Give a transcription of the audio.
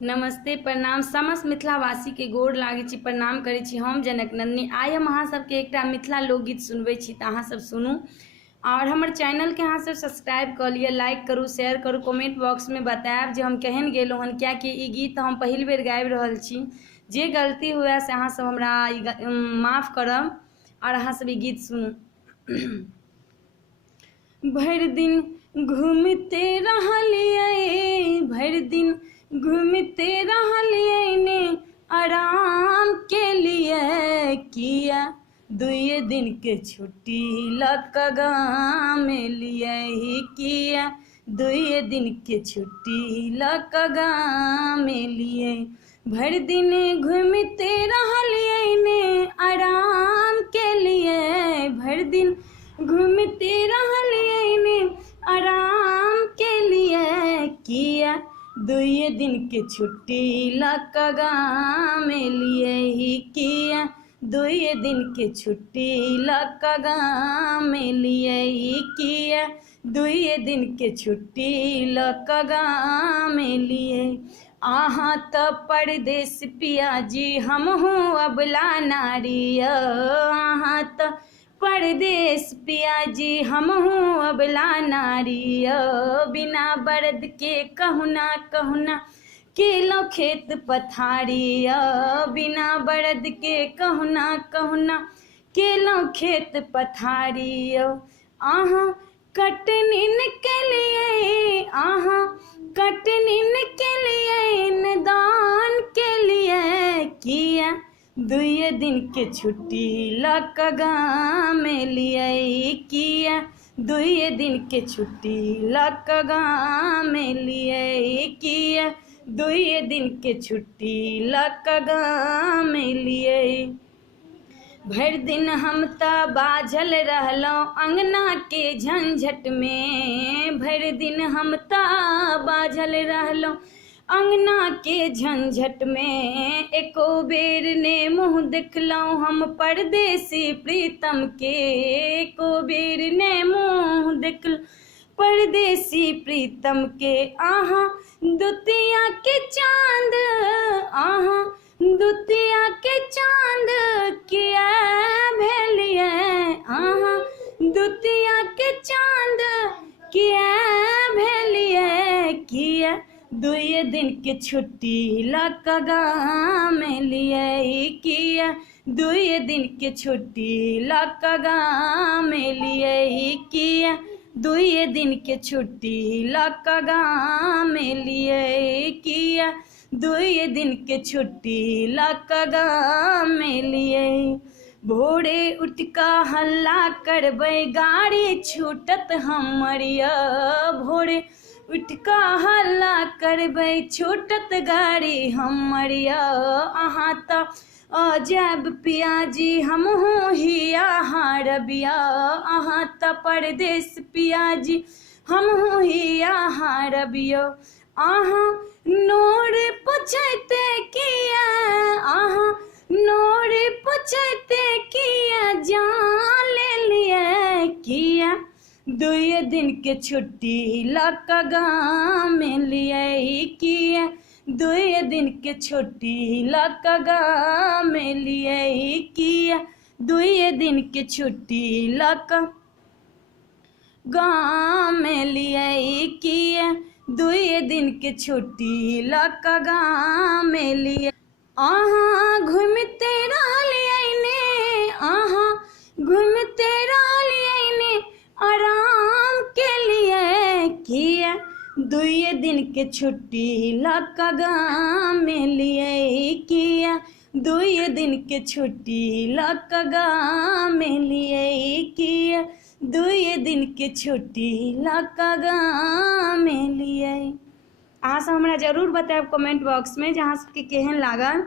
नमस्ते प्रणाम समस्त मिथिलावासी के गोर लागे छी, प्रणाम करे छी। हम जनक नंदिनी आइ हम अहाँ सबके एकटा मिथिला लोकगीत सुनबै छी, तऽ अहाँ सब सुनू। और हमर चैनल के अहाँ सब सब्सक्राइब कर लिअ, लाइक करू, शेयर करू, कमेंट बॉक्स में बतायब जे हम केहन गेलहुँ हन, कियाकि ई गीत हम पहिल बेर गाबि रहल छी। जे गलती हुए से अहाँ सब हमरा माफ करब और अहाँ सब ई गीत सुनू। भरि दिन घूमते रहलिए, भरि दिन घूमते रहलिए ने आराम के लिए, किया दुए दिन के छुट्टी लक गाम लिए, किया दुए दिन के छुट्टी लक गाम लिए। भरि दिन घूमते रहलिए ने आराम के लिए, भरि दिन घूमते रहलिए ने आराम के लिए, किया दुए दिन के छुट्टी लक गाम लिए, किया दुए दिन के छुट्टी लक गाम लिए, किया दुए दिन के छुट्टी लक गाम लिए। अहाँ तो परदेश पिया जी, हमहूँ अबला नारी, अहाँ तो परदेश पिया जी, हमहूँ अबला नारी, बिना बरद के कहुना कहुना केलो खेत पथारी, बिना बरद के कहुना कहुना केलो खेत पथारी। अहाँ कटनिन के लिए, अहाँ कटनिन के लिए, निदान के लिए, किया दुए दिन के छुट्टी लक गाम लिए, किया दुए दिन के छुट्टी लक गाम लिए, किया दुए दिन के छुट्टी लक गाम लिए। भरि दिन हम तऽ बाझल रहलहुँ अंगना के झंझट में, भरि दिन हम तऽ बाझल रहलहुँ अंगना के झंझट में, एको बेर ने मुँह देखलहुँ हम परदेसी प्रीतम के, एको बेर ने मुँह देखलहुँ परदेसी प्रीतम के। अहाँ दुतिया के चांद, अहाँ दुतिया के चांद किया भेलिए, अहाँ दुतिया के चांद किया भेलिए, किया दुए दिन के छुट्टी लक गाम लिए, किया दुए दिन के छुट्टी लक गाम लिए, किया दुए दिन के छुट्टी लक गाम लिए, किया दुए दिन के छुट्टी लक गाम लिए। भोरे उठ का हल्ला करबै गाड़ी छूटत हमरिया, भोरे उठ का हल्ला करबै छूटत गाड़ी हमरिया। अहाँ तऽ अजब पिया जी, हमहूँ हिया हारबिया, अहाँ तऽ परदेश पिया जी, हमहूँ हिया हारबिया। अहाँ नोर पुछते किया, अहाँ नोर पुछते किया जान ले लिए, किया दुए दिन के छुट्टी लक गाम लिए, किया दुए दिन के छुट्टी लक गाम लिए, किया दुए दिन के छुट्टी लक गाम लिए, किया दुए दिन के छुट्टी लक गाम लिए। अहाँ घूमते रहलिए ने, अहाँ घूमते रहलिए ने आराम के लिए, किया दुए दिन के छुट्टी लक गाम लिए, किया दुए दिन के छुट्टी लक गाम लिए, किया दुए दिन के छुट्टी लक गाम लिए। अहाँ सब हमरा जरूर बतायब कमेंट बॉक्स में जे अहाँ सबके केहन लागल।